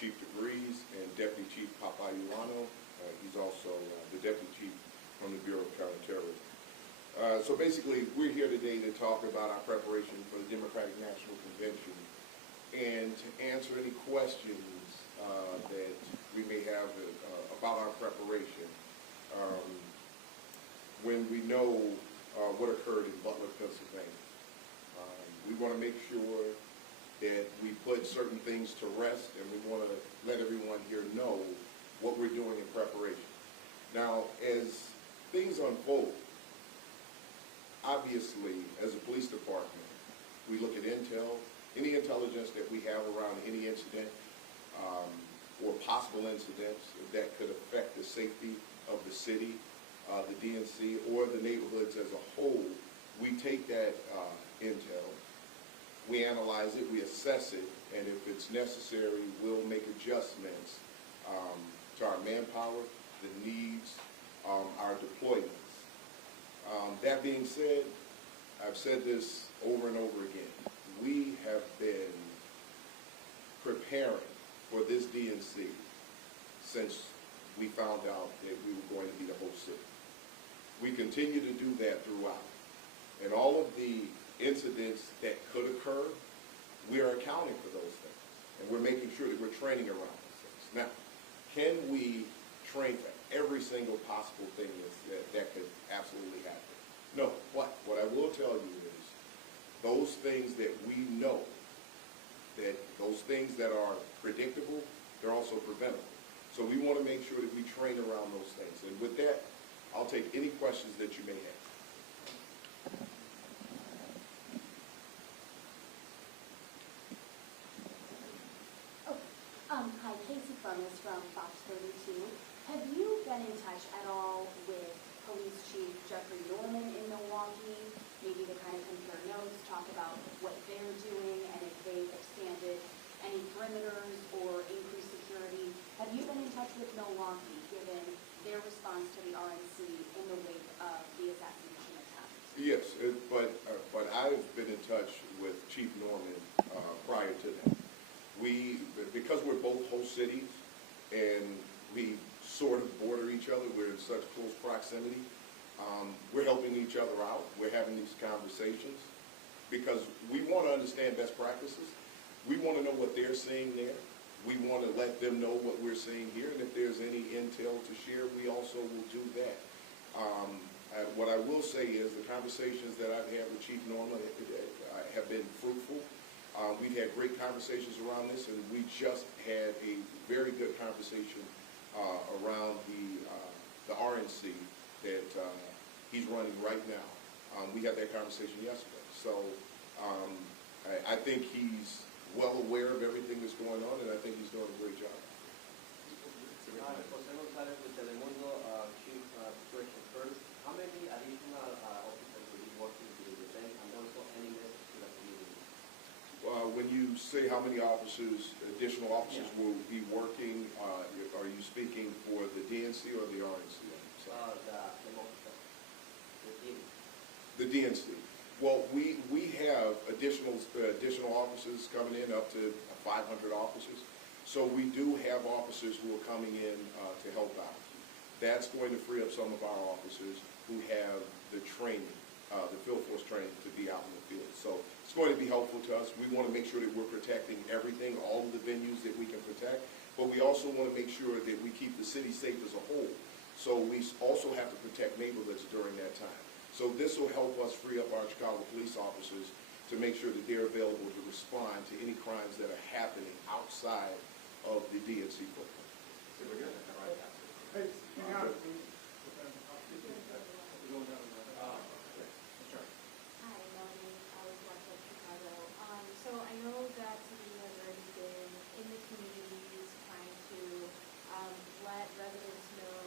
Chief DeVries and Deputy Chief Papayulano. He's also the Deputy Chief from the Bureau of Counterterrorism. So basically, we're here today to talk about our preparation for the Democratic National Convention and to answer any questions that we may have about our preparation when we know what occurred in Butler, Pennsylvania. We want to make sure that we put certain things to rest, and we want to let everyone here know what we're doing in preparation. Now, as things unfold, obviously, as a police department, we look at intel, any intelligence that we have around any incident or possible incidents that could affect the safety of the city, the DNC, or the neighborhoods as a whole. We take that intel, we analyze it, we assess it, and if it's necessary, we'll make adjustments to our manpower, the needs, our deployments. That being said, I've said this over and over again. We have been preparing for this DNC since we found out that we were going to be the host city. We continue to do that throughout. And all of the incidents that could occur, we are accounting for those things. And we're making sure that we're training around those things. Now, can we train for every single possible thing that could absolutely happen? No. What I will tell you is those things that we know, that those things that are predictable, they're also preventable. So we want to make sure that we train around those things. And with that, I'll take any questions that you may have. Hi, Casey Furnace from Fox 32. Have you been in touch at all with Police Chief Jeffrey Norman in Milwaukee, maybe to kind of compare notes, talk about what they're doing, and if they've expanded any perimeters or increased security? Have you been in touch with Milwaukee, given their response to the RNC in the wake of the assassination attempt? Yes, but I've been in touch with Chief Norman prior to that. Because we're both host cities and we sort of border each other, we're in such close proximity, we're helping each other out. We're having these conversations because we want to understand best practices. We want to know what they're seeing there. We want to let them know what we're seeing here, and if there's any intel to share, we also will do that. What I will say is the conversations that I've had with Chief Norman have been fruitful. We've had great conversations around this, and we just had a very good conversation around the RNC that he's running right now. We had that conversation yesterday. So I think he's well aware of everything that's going on, and I think he's doing a great job. José González with Telemundo, Chief, question first. How many additional officers will be working to the event, and also any message to the community? When you say how many additional officers will be working, are you speaking for the DNC or the RNC? The DNC. Well, we have additional officers coming in, up to 500 officers. So we do have officers who are coming in to help out. That's going to free up some of our officers who have the training, the field force training, to be out in the field. So it's going to be helpful to us. We want to make sure that we're protecting everything, all of the venues that we can protect, but we also want to make sure that we keep the city safe as a whole. So we also have to protect neighborhoods during that time. So this will help us free up our Chicago police officers to make sure that they're available to respond to any crimes that are happening outside of the DNC footprint. So we're going to have right now. Hey, hang on, please. Hi, Melanie. I was watching Chicago. So I know that CPD has already been in the communities trying to let residents know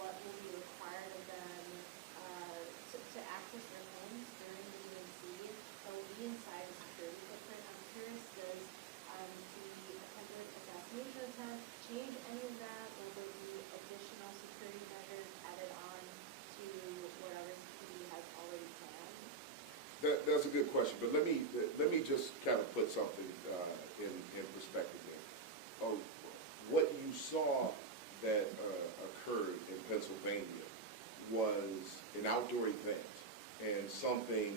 what will be required of them to access their homes during the DNC. They'll be inside a security footprint. I'm curious, does the attempted assassination attempt change any of that? Will there be additional security measures added on to whatever CPD has already planned? That's a good question, but let me just kind of put something in perspective there. what you saw that occurred in Pennsylvania was an outdoor event and something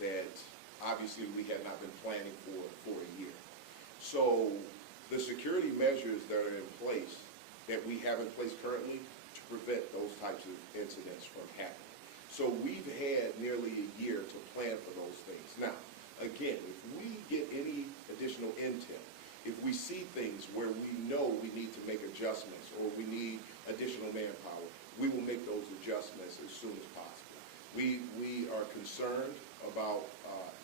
that obviously we had not been planning for a year. So the security measures that are in place, that we have in place currently, to prevent those types of incidents from happening. So we've had nearly a year to plan for those things. Now, again, if we get any additional intel, if we see things where we know we need to make adjustments or we need additional manpower, we will make those adjustments as soon as possible. We are concerned about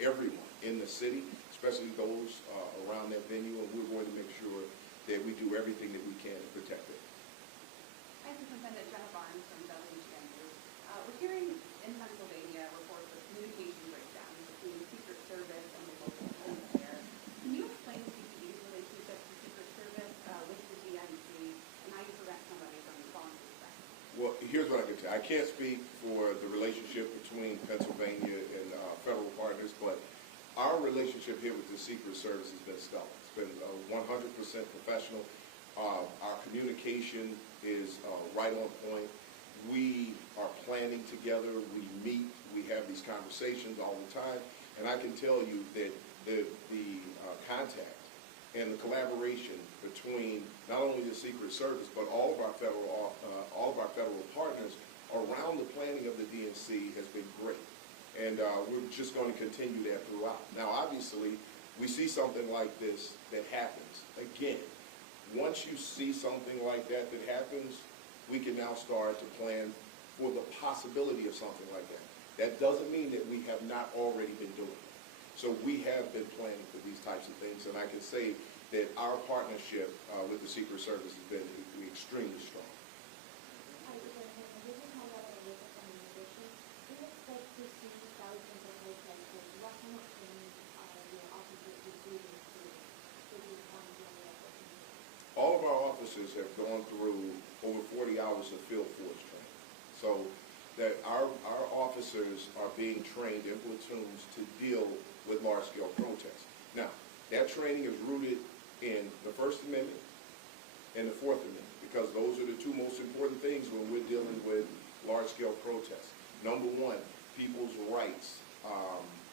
everyone in the city, especially those around that venue, and we're going to make sure that we do everything that we can to protect it. Hi, Superintendent Jenna Barnes from WGN News. We're hearing in Pennsylvania reports of communication breakdowns between the Secret Service and the local police there. Can you explain CPD's relationship to Secret Service with the DNC and how you prevent somebody from falling through the cracks? Well, here's what I can tell you. I can't speak for the relationship between Pennsylvania and federal partners, but our relationship here with the Secret Service has been stellar. It's been 100% professional. Our communication is right on point. We are planning together. We meet. We have these conversations all the time. And I can tell you that the contact and the collaboration between not only the Secret Service but all of our federal partners around the planning of the DNC has been great. And we're just going to continue that throughout. Now, obviously, we see something like this that happens. Again, once you see something like that happens, we can now start to plan for the possibility of something like that. That doesn't mean that we have not already been doing it. So we have been planning for these types of things, and I can say that our partnership with the Secret Service has been extremely strong. All of our officers have gone through over 40 hours of field force training. So that our officers are being trained in platoons to deal with large-scale protests. Now, that training is rooted in the First Amendment and the Fourth Amendment, because those are the two most important things when we're dealing with large-scale protests. Number one, people's rights,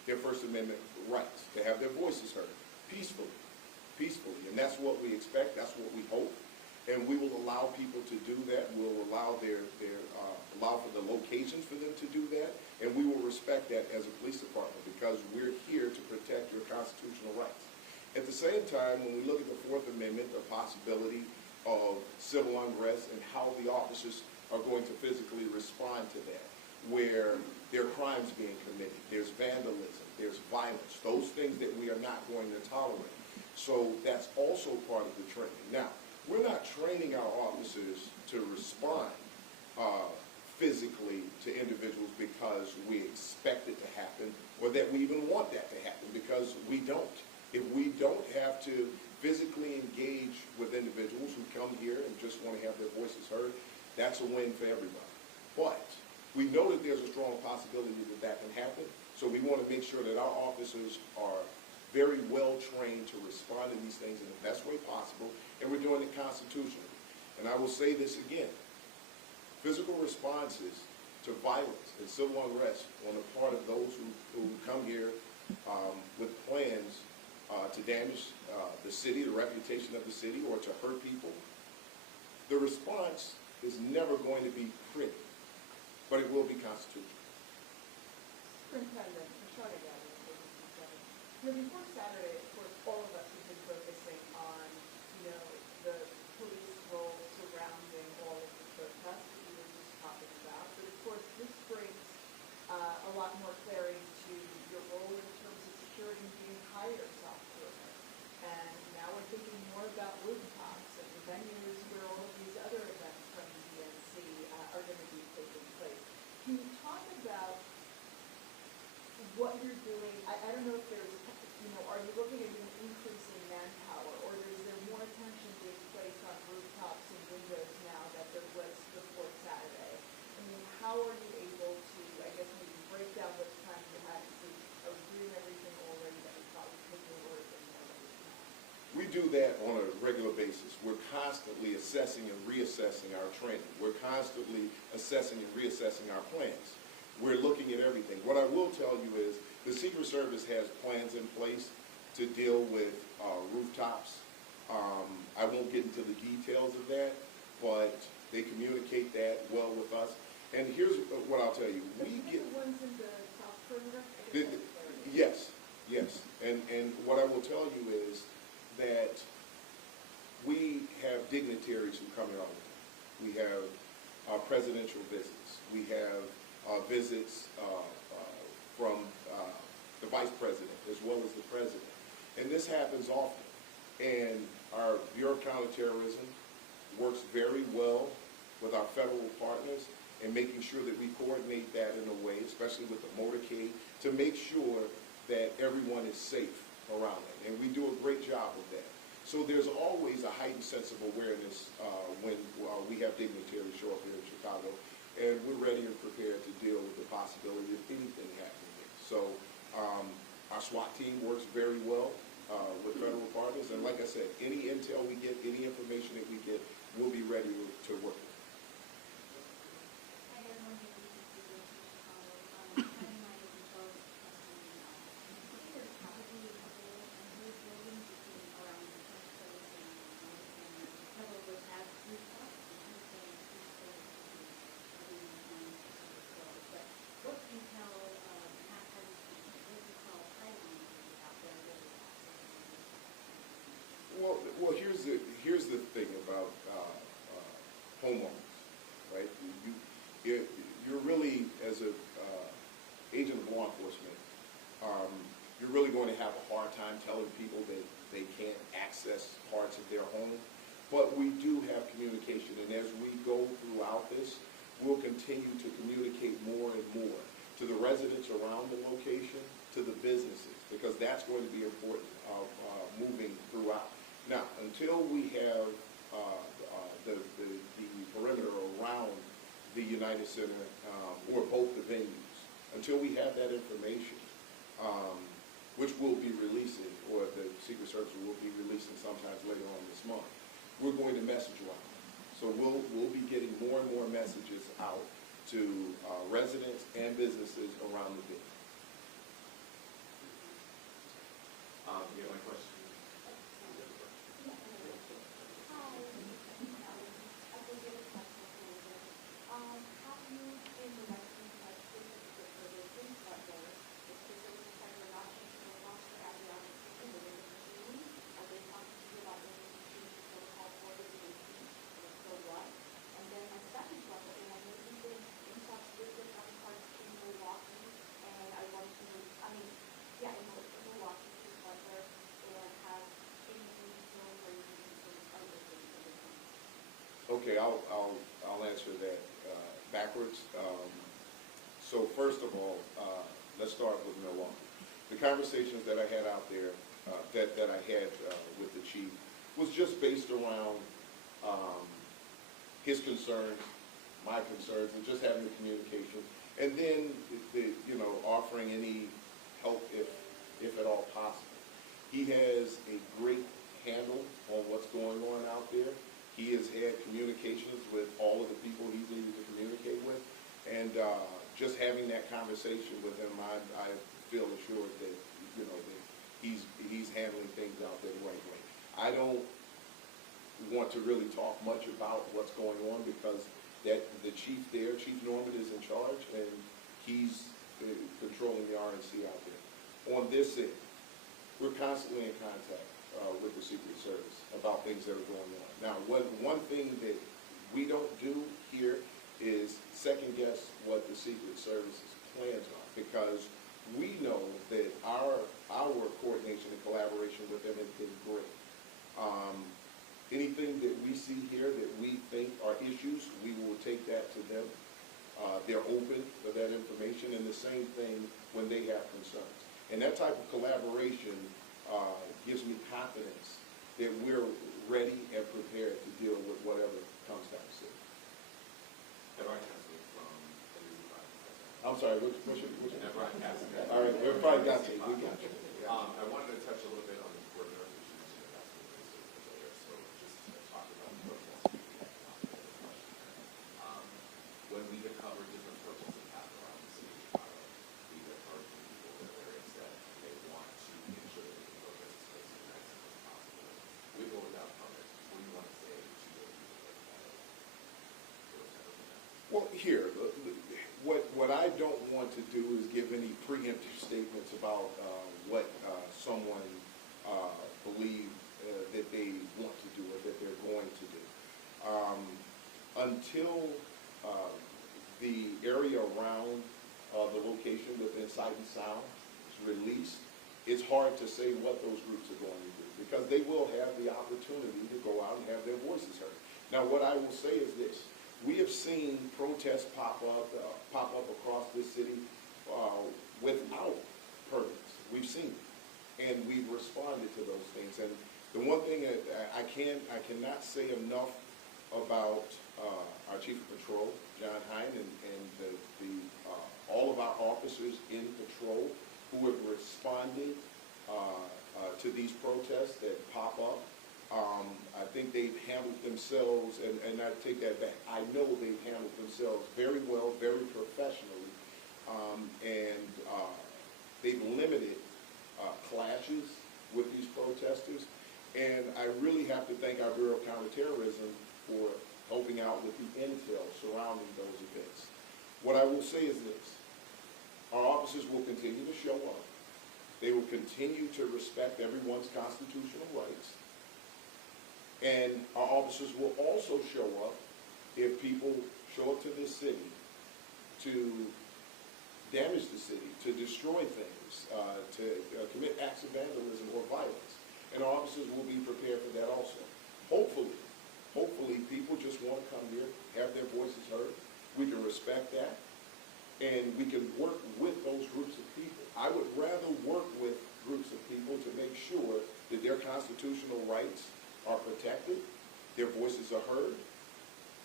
their First Amendment rights, to have their voices heard peacefully. And that's what we expect, that's what we hope, and we will allow people to do that. We'll allow allow for the locations for them to do that, and we will respect that as a police department because we're here to protect your constitutional rights. At the same time, when we look at the Fourth Amendment, the possibility of civil unrest and how the officers are going to physically respond to that, where there are crimes being committed, there's vandalism, there's violence, those things that we are not going to tolerate. So that's also part of the training. Now, we're not training our officers to respond physically to individuals because we expect it to happen or that we even want that to happen, because we don't. If we don't have to physically engage with individuals who come here and just want to have their voices heard, that's a win for everybody. But we know that there's a strong possibility that that can happen, so we want to make sure that our officers are very well trained to respond to these things in the best way possible, and we're doing it constitutionally. And I will say this again, physical responses to violence and civil unrest on the part of those who come here with plans to damage the city, the reputation of the city, or to hurt people, the response is never going to be pretty, but it will be constitutional. Superintendent, before Saturday, of course, all of us have been focusing on, the police role surrounding all of the protests that you were just talking about. But of course, this brings a lot more clarity to your role in terms of securing the entire South Perimeter. And now we're thinking more about rooftops and the venues where all of these other events from the DNC are going to be taking place. Can you talk about what you're doing? I don't know if there's, are you looking at an increase in manpower, or is there more attention being placed on rooftops and windows now that there was before Saturday? I mean, how are you able to, I guess, maybe break down what time you had to are we doing everything already that we probably could do, or is there more that we can? We do that on a regular basis. We're constantly assessing and reassessing our training. We're constantly assessing and reassessing our plans. We're looking at everything. What I will tell you is the Secret Service has plans in place to deal with rooftops. I won't get into the details of that, but they communicate that well with us. And here's what I'll tell you. We get The ones in the south perimeter? yes, yes. And what I will tell you is that we have dignitaries who come in all the time. We have presidential visits. We have visits from the vice president as well as the president. And this happens often. And our Bureau of Counterterrorism works very well with our federal partners in making sure that we coordinate that in a way, especially with the motorcade, to make sure that everyone is safe around it. And we do a great job of that. So there's always a heightened sense of awareness when we have dignitaries show up here in Chicago, and we're ready and prepared to deal with the possibility of anything happening here. So our SWAT team works very well with federal partners, and like I said, any intel we get, any information that we get, we'll be ready to work with. I don't know if you can see this in Chicago. Timeline is both customary and not. I think there's probably a couple of those buildings between around the Secret Service and several of those have rooftops. But what can you tell, how do you tell timelines out there really Well, here's the thing about homeowners, right? You're really, as a agent of law enforcement, you're really going to have a hard time telling people that they can't access parts of their home. But we do have communication, and as we go throughout this, we'll continue to communicate more and more to the residents around the location, to the businesses, because that's going to be important moving throughout. Now, until we have the perimeter around the United Center or both the venues, until we have that information, which we'll be releasing, or the Secret Service will be releasing sometimes later on this month, we're going to message around. So we'll be getting more and more messages out to residents and businesses around the city. You have my question? Okay, I'll answer that backwards. So first of all, let's start with Milwaukee. The conversations that I had out there, that I had with the chief, was just based around his concerns, my concerns, and just having the communication, and then offering any help if at all possible. He has a great handle on what's going on out there. He has had communications with all of the people he's needed to communicate with, and just having that conversation with him, I feel assured that that he's handling things out there the right way. I don't want to really talk much about what's going on because the chief there, Chief Norman, is in charge, and he's controlling the RNC out there. On this end, we're constantly in contact with the Secret Service about things that are going on. Now, one thing that we don't do here is second guess what the Secret Service's plans are, because we know that our coordination and collaboration with them has been great. Anything that we see here that we think are issues, we will take that to them. They're open for that information, and the same thing when they have concerns. And that type of collaboration gives me confidence that we're ready and prepared to deal with whatever comes down the city. Everyone has me from the new private. I'm sorry, what's your? Everyone has me. All right, we're probably got you. We got you. I wanted to touch a little bit on the perimeter, which you mentioned that that's the place earlier. So here, what I don't want to do is give any preemptive statements about what someone believes that they want to do or that they're going to do. Until the area around the location within Sight and Sound is released, it's hard to say what those groups are going to do, because they will have the opportunity to go out and have their voices heard. Now, what I will say is this: we have seen protests pop up across this city without permits. We've seen it, and we've responded to those things. And the one thing that I cannot say enough about our Chief of Patrol, John Hine, and all of our officers in patrol who have responded to these protests that pop up. I think they've handled themselves, and I take that back. I know they've handled themselves very well, very professionally, and they've limited clashes with these protesters. And I really have to thank our Bureau of Counterterrorism for helping out with the intel surrounding those events. What I will say is this: our officers will continue to show up. They will continue to respect everyone's constitutional rights. And our officers will also show up if people show up to this city to damage the city, to destroy things, to commit acts of vandalism or violence. And our officers will be prepared for that also. Hopefully people just want to come here, have their voices heard. We can respect that, and we can work with those groups of people. I would rather work with groups of people to make sure that their constitutional rights are protected, their voices are heard.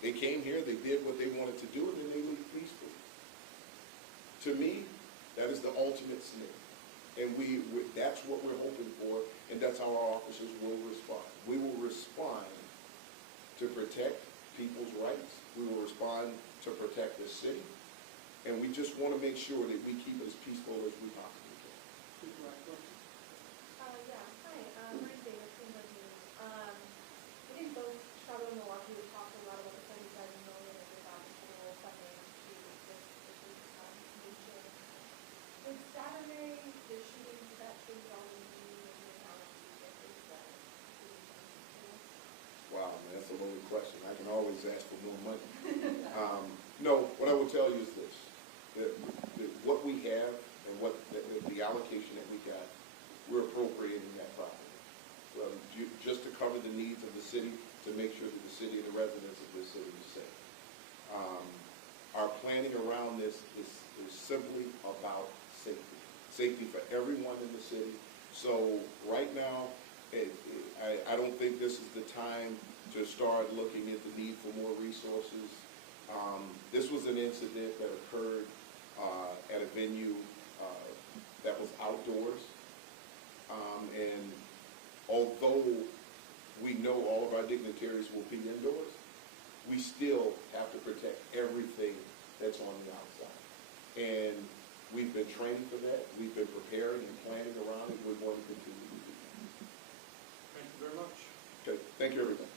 They came here, they did what they wanted to do, and then they leave peacefully. To me, that is the ultimate SNCC. And that's what we're hoping for, and that's how our officers will respond. We will respond to protect people's rights. We will respond to protect the city. And we just want to make sure that we keep it as peaceful as we possibly can. Marie Davis from the news. I think both Chicago and Milwaukee have talked a lot about the $77 million of basketball funding to this nature. Would Saturday, the shooting, does that change all the news and the analysis that Wow, man, that's a loaded question. I can always ask for more money. No, what I will tell you is this: that what we have and what the allocation that we got, we're appropriating that property. Just to cover the needs of the city, to make sure that the city and the residents of this city is safe. Our planning around this is simply about safety. Safety for everyone in the city. So right now, I don't think this is the time to start looking at the need for more resources. This was an incident that occurred at a venue that was outdoors. And although we know all of our dignitaries will be indoors, we still have to protect everything that's on the outside. And we've been training for that. We've been preparing and planning around it. We're going to continue to do that. Thank you very much. Okay, thank you, everybody.